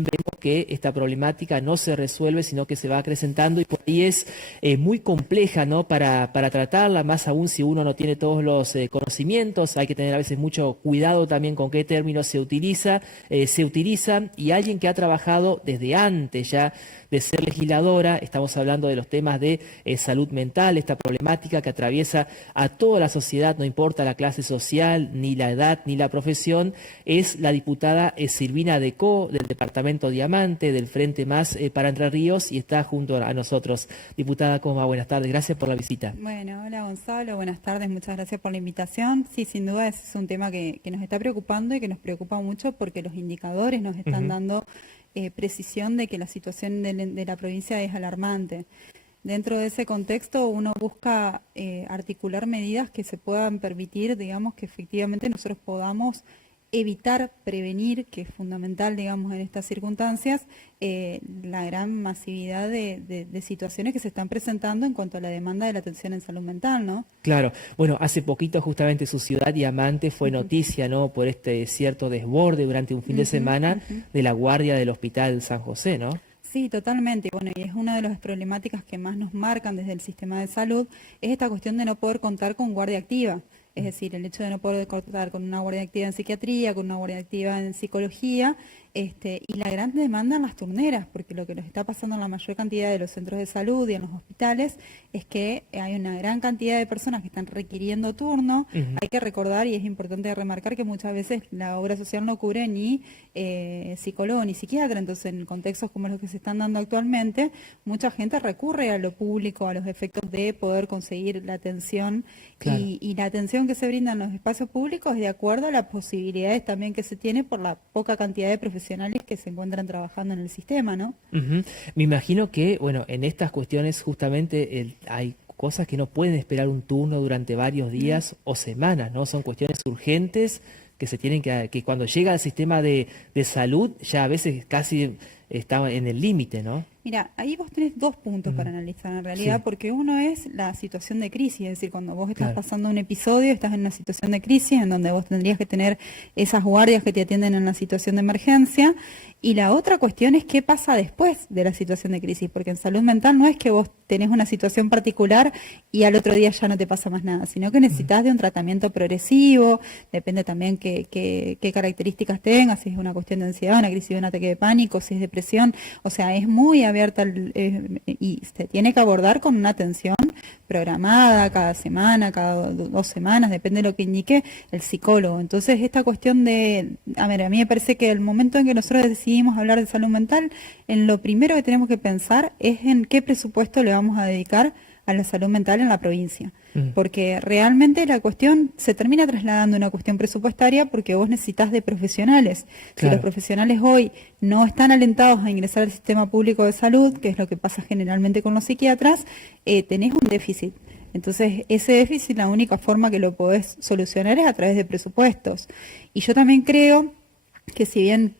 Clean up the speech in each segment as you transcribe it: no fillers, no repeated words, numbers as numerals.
vemos que esta problemática no se resuelve, sino que se va acrecentando y por ahí es muy compleja, ¿no? Para tratarla, más aún si uno no tiene todos los conocimientos. Hay que tener a veces mucho cuidado también con qué términos se utiliza, y alguien que ha trabajado desde antes ya de ser legisladora, estamos hablando de los temas de salud mental, esta problemática que atraviesa a toda la sociedad, no importa la clase social, ni la edad, ni la profesión, es la diputada Silvina Decó, del Departamento Diamante, del Frente Más para Entre Ríos, y está junto a nosotros. Diputada Coma, buenas tardes, gracias por la visita. Bueno, hola Gonzalo, buenas tardes, muchas gracias por la invitación. Sí, sin duda es un tema que nos está preocupando y que nos preocupa mucho porque los indicadores nos están dando precisión de que la situación de la provincia es alarmante. Dentro de ese contexto uno busca articular medidas que se puedan permitir, digamos, que efectivamente nosotros podamos evitar, prevenir, que es fundamental, digamos, en estas circunstancias, la gran masividad de situaciones que se están presentando en cuanto a la demanda de la atención en salud mental, ¿no? Claro, bueno, hace poquito justamente su ciudad Diamante fue noticia, ¿no? Por este cierto desborde durante un fin de semana de la guardia del Hospital San José, ¿no? Sí, totalmente. Bueno, y es una de las problemáticas que más nos marcan desde el sistema de salud, es esta cuestión de no poder contar con guardia activa. Es decir, el hecho de no poder contar con una guardia activa en psiquiatría, con una guardia activa en psicología, y la gran demanda en las turneras, porque lo que nos está pasando en la mayor cantidad de los centros de salud y en los hospitales es que hay una gran cantidad de personas que están requiriendo turno. Hay que recordar, y es importante remarcar, que muchas veces la obra social no cubre ni psicólogo ni psiquiatra, entonces en contextos como los que se están dando actualmente, mucha gente recurre a lo público a los efectos de poder conseguir la atención. Claro. Y la atención que se brinda en los espacios públicos es de acuerdo a las posibilidades también que se tiene por la poca cantidad de profesionales que se encuentran trabajando en el sistema, ¿no? Me imagino que, bueno, en estas cuestiones justamente hay cosas que no pueden esperar un turno durante varios días o semanas, ¿no? Son cuestiones urgentes que se tienen que cuando llega al sistema de salud ya a veces casi está en el límite, ¿no? Mira, ahí vos tenés dos puntos para analizar en realidad, porque uno es la situación de crisis, es decir, cuando vos estás pasando un episodio, estás en una situación de crisis en donde vos tendrías que tener esas guardias que te atienden en la situación de emergencia, y la otra cuestión es qué pasa después de la situación de crisis, porque en salud mental no es que vos tenés una situación particular y al otro día ya no te pasa más nada, sino que necesitas de un tratamiento progresivo, depende también qué características tengas, si es una cuestión de ansiedad, una crisis de un ataque de pánico, si es depresión, o sea, es muy abierta y se tiene que abordar con una atención programada cada semana, cada 2 semanas, depende de lo que indique el psicólogo. Entonces, esta cuestión a mí me parece que el momento en que nosotros decidimos hablar de salud mental, en lo primero que tenemos que pensar es en qué presupuesto le vamos a dedicar a la salud mental en la provincia. Porque realmente la cuestión se termina trasladando a una cuestión presupuestaria porque vos necesitas de profesionales. Claro. Si los profesionales hoy no están alentados a ingresar al sistema público de salud, que es lo que pasa generalmente con los psiquiatras, tenés un déficit. Entonces, ese déficit, la única forma que lo podés solucionar es a través de presupuestos. Y yo también creo que si bien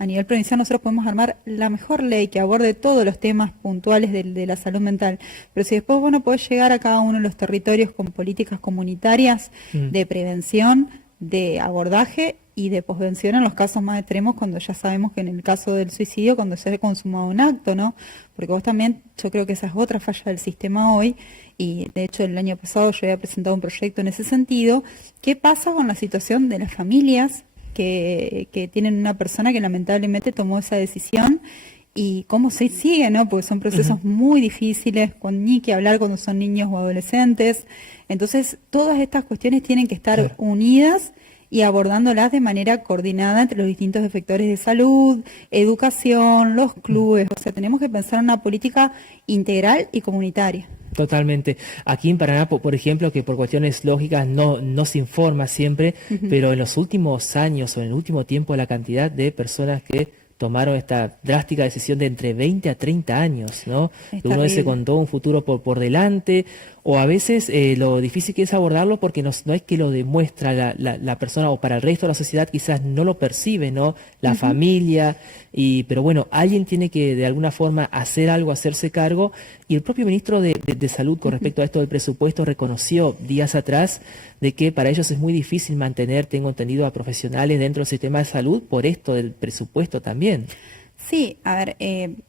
a nivel provincial nosotros podemos armar la mejor ley que aborde todos los temas puntuales de la salud mental, pero si después vos no podés llegar a cada uno de los territorios con políticas comunitarias de prevención, de abordaje y de posvención en los casos más extremos, cuando ya sabemos que en el caso del suicidio, cuando se ha consumado un acto, ¿no? Porque vos también, yo creo que esa es otra falla del sistema hoy, y de hecho el año pasado yo había presentado un proyecto en ese sentido. ¿Qué pasa con la situación de las familias que tienen una persona que lamentablemente tomó esa decisión y cómo se sigue, ¿no? Porque son procesos muy difíciles, ni que hablar cuando son niños o adolescentes. Entonces, todas estas cuestiones tienen que estar unidas y abordándolas de manera coordinada entre los distintos efectores de salud, educación, los clubes. O sea, tenemos que pensar en una política integral y comunitaria. Totalmente. Aquí en Paraná, por ejemplo, que por cuestiones lógicas no se informa siempre, pero en los últimos años o en el último tiempo la cantidad de personas que tomaron esta drástica decisión de entre 20 a 30 años, ¿no? Uno dice con todo un futuro por delante, o a veces lo difícil que es abordarlo porque no es que lo demuestra la persona, o para el resto de la sociedad quizás no lo percibe, ¿no? La familia, pero bueno, alguien tiene que de alguna forma hacer algo, hacerse cargo, y el propio ministro de Salud con respecto a esto del presupuesto reconoció días atrás de que para ellos es muy difícil mantener, tengo entendido, a profesionales dentro del sistema de salud por esto del presupuesto también. Sí, a ver,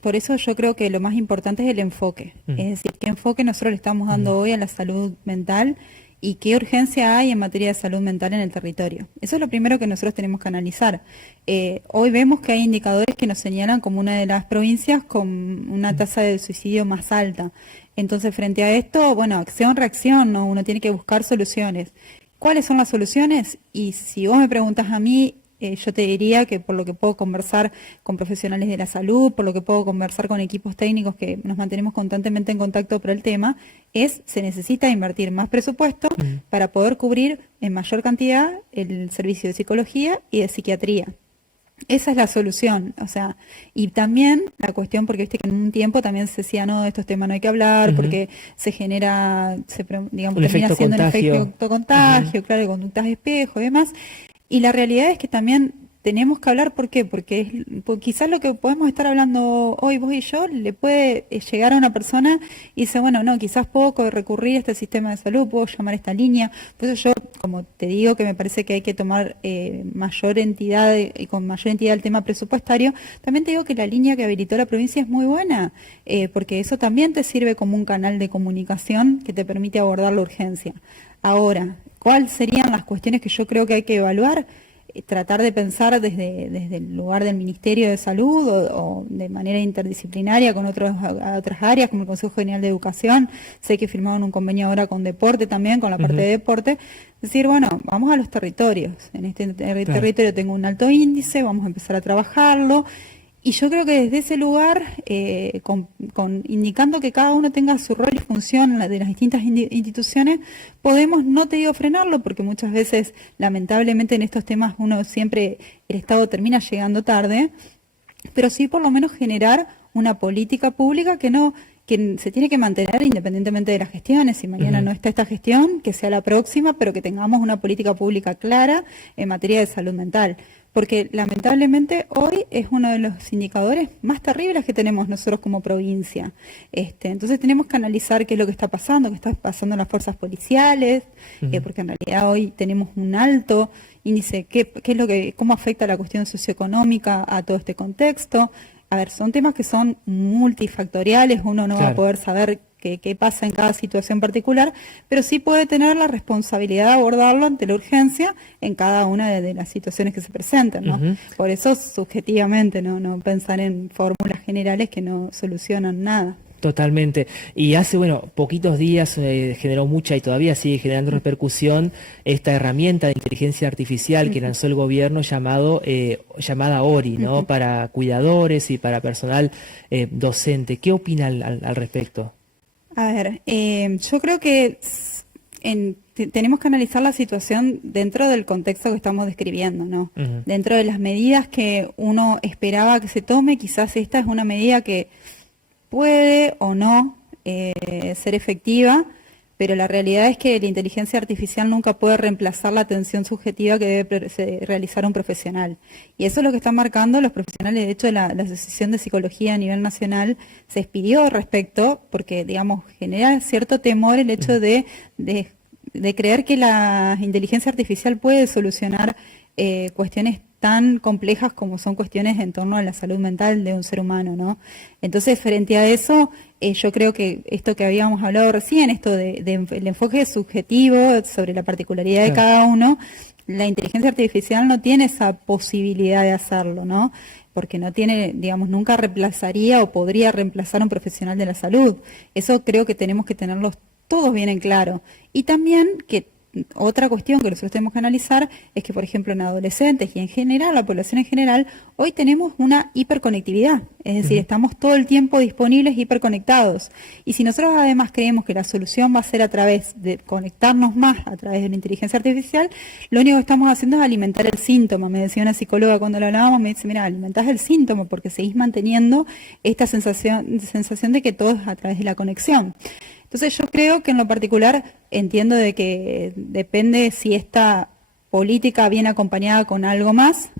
por eso yo creo que lo más importante es el enfoque. Es decir, qué enfoque nosotros le estamos dando hoy a la salud mental y qué urgencia hay en materia de salud mental en el territorio. Eso es lo primero que nosotros tenemos que analizar. Hoy vemos que hay indicadores que nos señalan como una de las provincias con una tasa de suicidio más alta. Entonces, frente a esto, bueno, acción-reacción, ¿no? Uno tiene que buscar soluciones. ¿Cuáles son las soluciones? Y si vos me preguntas a mí, yo te diría que por lo que puedo conversar con profesionales de la salud, por lo que puedo conversar con equipos técnicos que nos mantenemos constantemente en contacto por el tema, se necesita invertir más presupuesto para poder cubrir en mayor cantidad el servicio de psicología y de psiquiatría. Esa es la solución, o sea, y también la cuestión, porque viste que en un tiempo también se decía, no, de estos temas no hay que hablar, porque se genera, digamos, termina siendo un efecto contagio, claro, de conductas de espejo y demás. Y la realidad es que también tenemos que hablar, ¿por qué? Porque quizás lo que podemos estar hablando hoy vos y yo le puede llegar a una persona y dice, bueno, no, quizás puedo recurrir a este sistema de salud, puedo llamar a esta línea. Por eso yo, como te digo, que me parece que hay que tomar mayor entidad y con mayor entidad el tema presupuestario. También te digo que la línea que habilitó la provincia es muy buena, porque eso también te sirve como un canal de comunicación que te permite abordar la urgencia. Ahora, ¿cuáles serían las cuestiones que yo creo que hay que evaluar? Tratar de pensar desde el lugar del Ministerio de Salud o de manera interdisciplinaria con otras áreas, como el Consejo General de Educación. Sé que firmaron un convenio ahora con deporte también, con la parte de deporte. Decir, bueno, vamos a los territorios. En este territorio tengo un alto índice, vamos a empezar a trabajarlo. Y yo creo que desde ese lugar, indicando que cada uno tenga su rol y función de las distintas instituciones, podemos, no te digo frenarlo, porque muchas veces, lamentablemente en estos temas el Estado termina llegando tarde, pero sí por lo menos generar una política pública que se tiene que mantener independientemente de las gestiones. Si mañana no está esta gestión, que sea la próxima, pero que tengamos una política pública clara en materia de salud mental. Porque lamentablemente hoy es uno de los indicadores más terribles que tenemos nosotros como provincia. Entonces tenemos que analizar qué es lo que está pasando en las fuerzas policiales, porque en realidad hoy tenemos un alto índice, cómo afecta la cuestión socioeconómica a todo este contexto. A ver, son temas que son multifactoriales, uno no va a poder saber qué pasa en cada situación particular, pero sí puede tener la responsabilidad de abordarlo ante la urgencia en cada una de las situaciones que se presenten, ¿no? Por eso, subjetivamente, no pensar en fórmulas generales que no solucionan nada. Totalmente. Y hace, poquitos días generó mucha y todavía sigue generando repercusión esta herramienta de inteligencia artificial que lanzó el gobierno llamada ORI, ¿no? Para cuidadores y para personal docente. ¿Qué opina al respecto? A ver, yo creo que tenemos que analizar la situación dentro del contexto que estamos describiendo, ¿no? Dentro de las medidas que uno esperaba que se tome, quizás esta es una medida que puede o no ser efectiva, pero la realidad es que la inteligencia artificial nunca puede reemplazar la atención subjetiva que debe realizar un profesional. Y eso es lo que están marcando los profesionales. De hecho, la Asociación de Psicología a nivel nacional se expidió al respecto, porque, digamos, genera cierto temor el hecho de creer que la inteligencia artificial puede solucionar cuestiones tan complejas como son cuestiones en torno a la salud mental de un ser humano, ¿no? Entonces, frente a eso, yo creo que esto que habíamos hablado recién, esto el enfoque subjetivo sobre la particularidad de cada uno, la inteligencia artificial no tiene esa posibilidad de hacerlo, ¿no? Porque no tiene, digamos, nunca reemplazaría o podría reemplazar a un profesional de la salud. Eso creo que tenemos que tenerlos todos bien en claro. Y también que otra cuestión que nosotros tenemos que analizar es que, por ejemplo, en adolescentes y en general, la población en general, hoy tenemos una hiperconectividad. Es decir, estamos todo el tiempo disponibles, hiperconectados. Y si nosotros además creemos que la solución va a ser a través de conectarnos más, a través de la inteligencia artificial, lo único que estamos haciendo es alimentar el síntoma. Me decía una psicóloga cuando lo hablábamos, me dice, mira, alimentás el síntoma porque seguís manteniendo esta sensación de que todo es a través de la conexión. Entonces yo creo que en lo particular entiendo de que depende si esta política viene acompañada con algo más,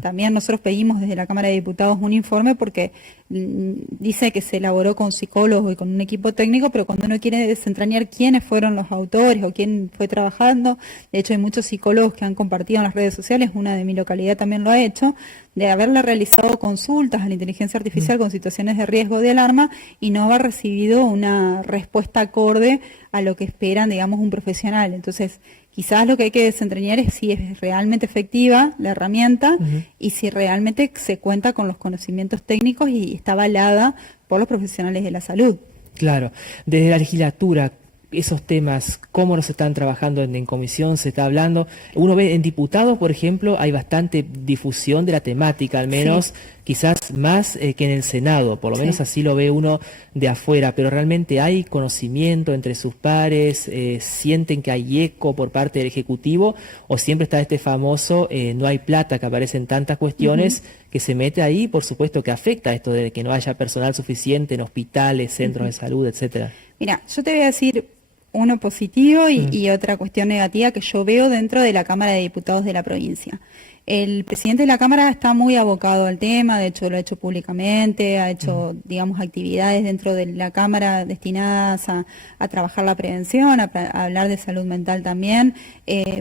También nosotros pedimos desde la Cámara de Diputados un informe porque dice que se elaboró con psicólogos y con un equipo técnico, pero cuando uno quiere desentrañar quiénes fueron los autores o quién fue trabajando, de hecho hay muchos psicólogos que han compartido en las redes sociales, una de mi localidad también lo ha hecho, de haberle realizado consultas a la inteligencia artificial con situaciones de riesgo de alarma y no haber recibido una respuesta acorde a lo que esperan, digamos, un profesional. Entonces, quizás lo que hay que desentrañar es si es realmente efectiva la herramienta y si realmente se cuenta con los conocimientos técnicos y está avalada por los profesionales de la salud. Claro, desde la legislatura, esos temas, cómo los están trabajando en comisión, se está hablando. Uno ve en diputados, por ejemplo, hay bastante difusión de la temática, al menos quizás más que en el Senado, por lo menos así lo ve uno de afuera, pero realmente hay conocimiento entre sus pares, sienten que hay eco por parte del Ejecutivo, o siempre está este famoso no hay plata, que aparecen tantas cuestiones que se mete ahí, por supuesto que afecta esto de que no haya personal suficiente en hospitales, centros de salud, etcétera. Mira, yo te voy a decir uno positivo y otra cuestión negativa que yo veo dentro de la Cámara de Diputados de la provincia. El presidente de la Cámara está muy abocado al tema, de hecho lo ha hecho públicamente, ha hecho, digamos, actividades dentro de la Cámara destinadas a trabajar la prevención, a hablar de salud mental también,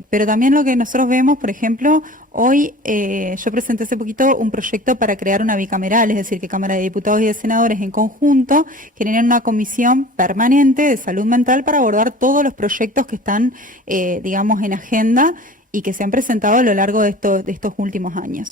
pero también lo que nosotros vemos, por ejemplo, hoy yo presenté hace poquito un proyecto para crear una bicameral, es decir, que Cámara de Diputados y de Senadores en conjunto generen una comisión permanente de salud mental para abordar todos los proyectos que están, digamos, en agenda y que se han presentado a lo largo de estos últimos años.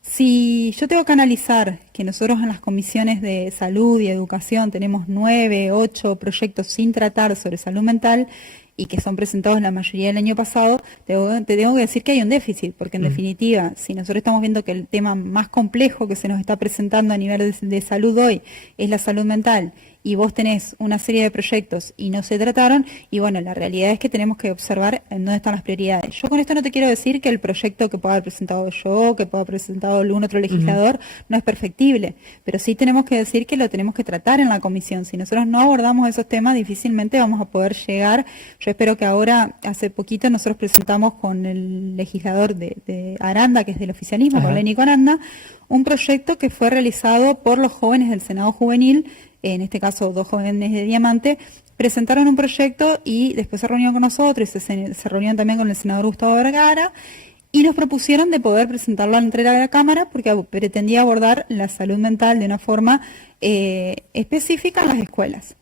Si yo tengo que analizar que nosotros en las comisiones de salud y educación tenemos 9, 8 proyectos sin tratar sobre salud mental y que son presentados la mayoría del año pasado, te tengo que decir que hay un déficit, porque en definitiva, si nosotros estamos viendo que el tema más complejo que se nos está presentando a nivel de salud hoy es la salud mental, y vos tenés una serie de proyectos y no se trataron, y bueno, la realidad es que tenemos que observar en dónde están las prioridades. Yo con esto no te quiero decir que el proyecto que pueda haber presentado yo, que pueda haber presentado algún otro legislador, no es perfectible, pero sí tenemos que decir que lo tenemos que tratar en la comisión. Si nosotros no abordamos esos temas, difícilmente vamos a poder llegar. Yo espero que ahora, hace poquito, nosotros presentamos con el legislador de Aranda, que es del oficialismo, con Lénico Aranda, un proyecto que fue realizado por los jóvenes del Senado Juvenil, en este caso 2 jóvenes de Diamante, presentaron un proyecto y después se reunieron con nosotros y se reunieron también con el senador Gustavo Vergara y nos propusieron de poder presentarlo entre la Cámara porque pretendía abordar la salud mental de una forma específica en las escuelas.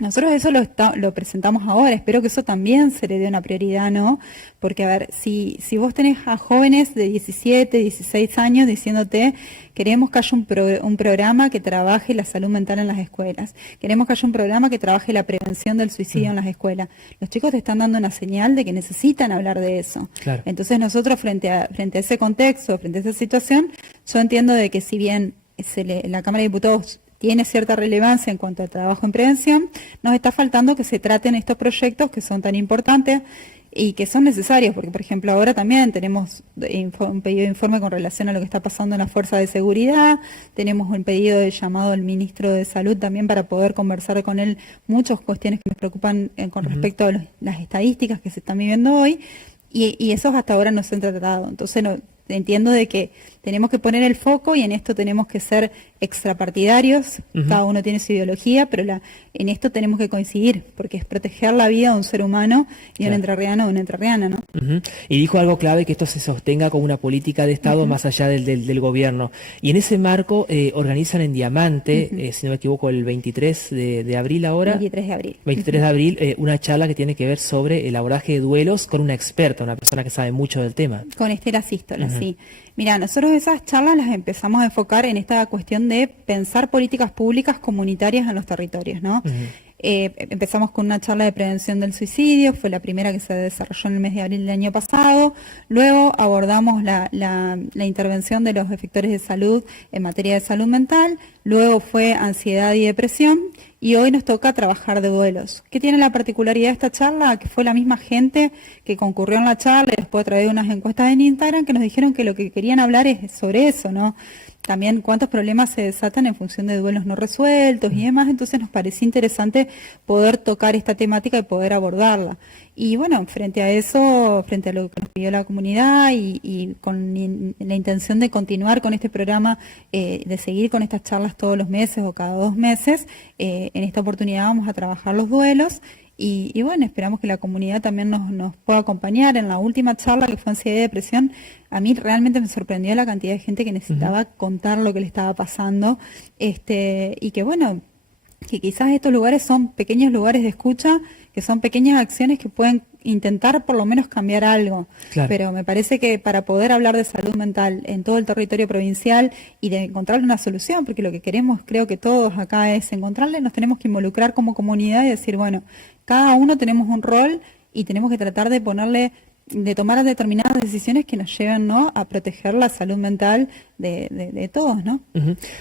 Nosotros eso lo presentamos ahora, espero que eso también se le dé una prioridad, ¿no? Porque, a ver, si vos tenés a jóvenes de 17, 16 años diciéndote, queremos que haya un programa que trabaje la salud mental en las escuelas, queremos que haya un programa que trabaje la prevención del suicidio en las escuelas, los chicos te están dando una señal de que necesitan hablar de eso. Claro. Entonces nosotros frente a ese contexto, frente a esa situación, yo entiendo de que si bien la Cámara de Diputados tiene cierta relevancia en cuanto al trabajo en prevención, nos está faltando que se traten estos proyectos que son tan importantes y que son necesarios, porque por ejemplo ahora también tenemos un pedido de informe con relación a lo que está pasando en las fuerzas de seguridad, tenemos un pedido de llamado al ministro de Salud también para poder conversar con él muchas cuestiones que nos preocupan con respecto a las estadísticas que se están viviendo hoy, y esos hasta ahora no se han tratado. Entonces entiendo de que tenemos que poner el foco y en esto tenemos que ser extrapartidarios, cada uno tiene su ideología, pero en esto tenemos que coincidir, porque es proteger la vida de un ser humano y de un entrerriano o una entrerriana, ¿no? Y dijo algo clave, que esto se sostenga como una política de Estado más allá del gobierno. Y en ese marco organizan en Diamante, si no me equivoco, el 23 de abril ahora. 23 de abril. 23 de abril, una charla que tiene que ver sobre el abordaje de duelos con una experta, una persona que sabe mucho del tema. Con Esther Asístola, sí. Mira, nosotros esas charlas las empezamos a enfocar en esta cuestión de pensar políticas públicas comunitarias en los territorios, ¿no? Empezamos con una charla de prevención del suicidio, fue la primera que se desarrolló en el mes de abril del año pasado. Luego abordamos la intervención de los efectores de salud en materia de salud mental. Luego fue ansiedad y depresión. Y hoy nos toca trabajar de duelos. ¿Qué tiene la particularidad de esta charla? Que fue la misma gente que concurrió en la charla y después a través de unas encuestas en Instagram que nos dijeron que lo que querían hablar es sobre eso, ¿no? también cuántos problemas se desatan en función de duelos no resueltos y demás, entonces nos parecía interesante poder tocar esta temática y poder abordarla. Y bueno, frente a eso, frente a lo que nos pidió la comunidad y con la intención de continuar con este programa, de seguir con estas charlas todos los meses o cada 2 meses, en esta oportunidad vamos a trabajar los duelos. Y bueno, esperamos que la comunidad también nos pueda acompañar. En la última charla, que fue ansiedad y depresión, a mí realmente me sorprendió la cantidad de gente que necesitaba contar lo que le estaba pasando, y que bueno, que quizás estos lugares son pequeños lugares de escucha, que son pequeñas acciones que pueden intentar por lo menos cambiar algo. Claro. Pero me parece que para poder hablar de salud mental en todo el territorio provincial y de encontrarle una solución, porque lo que queremos, creo que todos acá, es encontrarle, nos tenemos que involucrar como comunidad y decir, bueno, cada uno tenemos un rol y tenemos que tratar de tomar determinadas decisiones que nos lleven, ¿no?, a proteger la salud mental de todos, ¿no?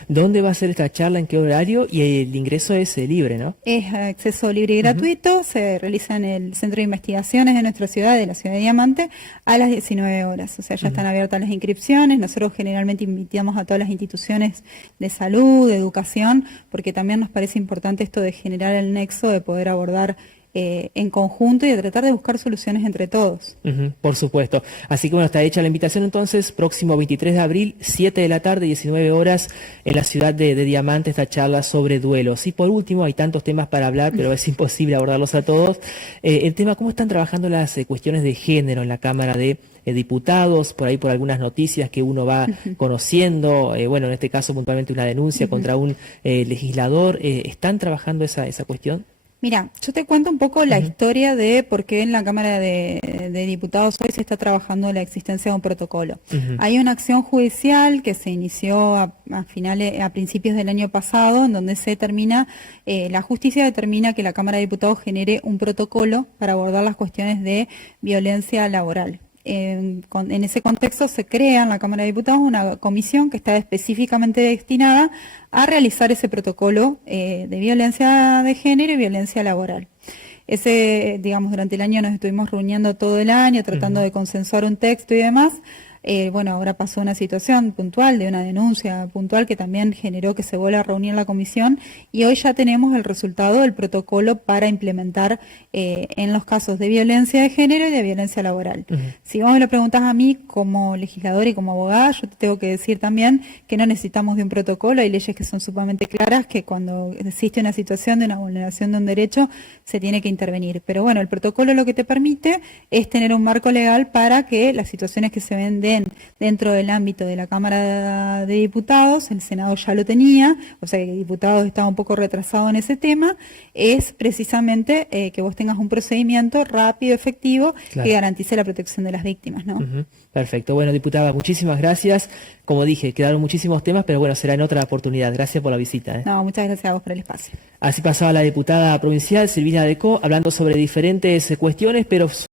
¿Dónde va a ser esta charla? ¿En qué horario? Y el ingreso es libre, ¿no? Es acceso libre y gratuito, se realiza en el Centro de Investigaciones de nuestra ciudad, de la ciudad de Diamante, a las 19 horas. O sea, ya están abiertas las inscripciones. Nosotros generalmente invitamos a todas las instituciones de salud, de educación, porque también nos parece importante esto de generar el nexo, de poder abordar en conjunto y de tratar de buscar soluciones entre todos. Por supuesto. Así que bueno, está hecha la invitación entonces, próximo 23 de abril, 7 de la tarde, 19 horas, en la ciudad de Diamante, esta charla sobre duelos. Y por último, hay tantos temas para hablar, pero es imposible abordarlos a todos. El tema, ¿cómo están trabajando las cuestiones de género en la Cámara de Diputados? Por ahí, por algunas noticias que uno va conociendo, bueno, en este caso puntualmente una denuncia contra un legislador. ¿Están trabajando esa cuestión? Mira, yo te cuento un poco la historia de por qué en la Cámara de Diputados hoy se está trabajando la existencia de un protocolo. Hay una acción judicial que se inició a principios del año pasado, en donde la justicia determina que la Cámara de Diputados genere un protocolo para abordar las cuestiones de violencia laboral. En ese contexto se crea en la Cámara de Diputados una comisión que está específicamente destinada a realizar ese protocolo de violencia de género y violencia laboral. Durante el año nos estuvimos reuniendo todo el año, tratando de consensuar un texto y demás. Bueno, ahora pasó una situación puntual de una denuncia puntual que también generó que se vuelva a reunir la comisión y hoy ya tenemos el resultado del protocolo para implementar en los casos de violencia de género y de violencia laboral. Si vos me lo preguntás a mí como legisladora y como abogada, yo te tengo que decir también que no necesitamos de un protocolo. Hay leyes que son sumamente claras, que cuando existe una situación de una vulneración de un derecho se tiene que intervenir. Pero bueno, el protocolo lo que te permite es tener un marco legal para que las situaciones que se ven dentro del ámbito de la Cámara de Diputados, el Senado ya lo tenía, o sea que Diputados estaba un poco retrasado en ese tema, es precisamente que vos tengas un procedimiento rápido, efectivo, que garantice la protección de las víctimas, ¿no? Perfecto. Bueno, diputada, muchísimas gracias. Como dije, quedaron muchísimos temas, pero bueno, será en otra oportunidad. Gracias por la visita. No, muchas gracias a vos por el espacio. Así pasaba la diputada provincial Silvina Decó, hablando sobre diferentes cuestiones, pero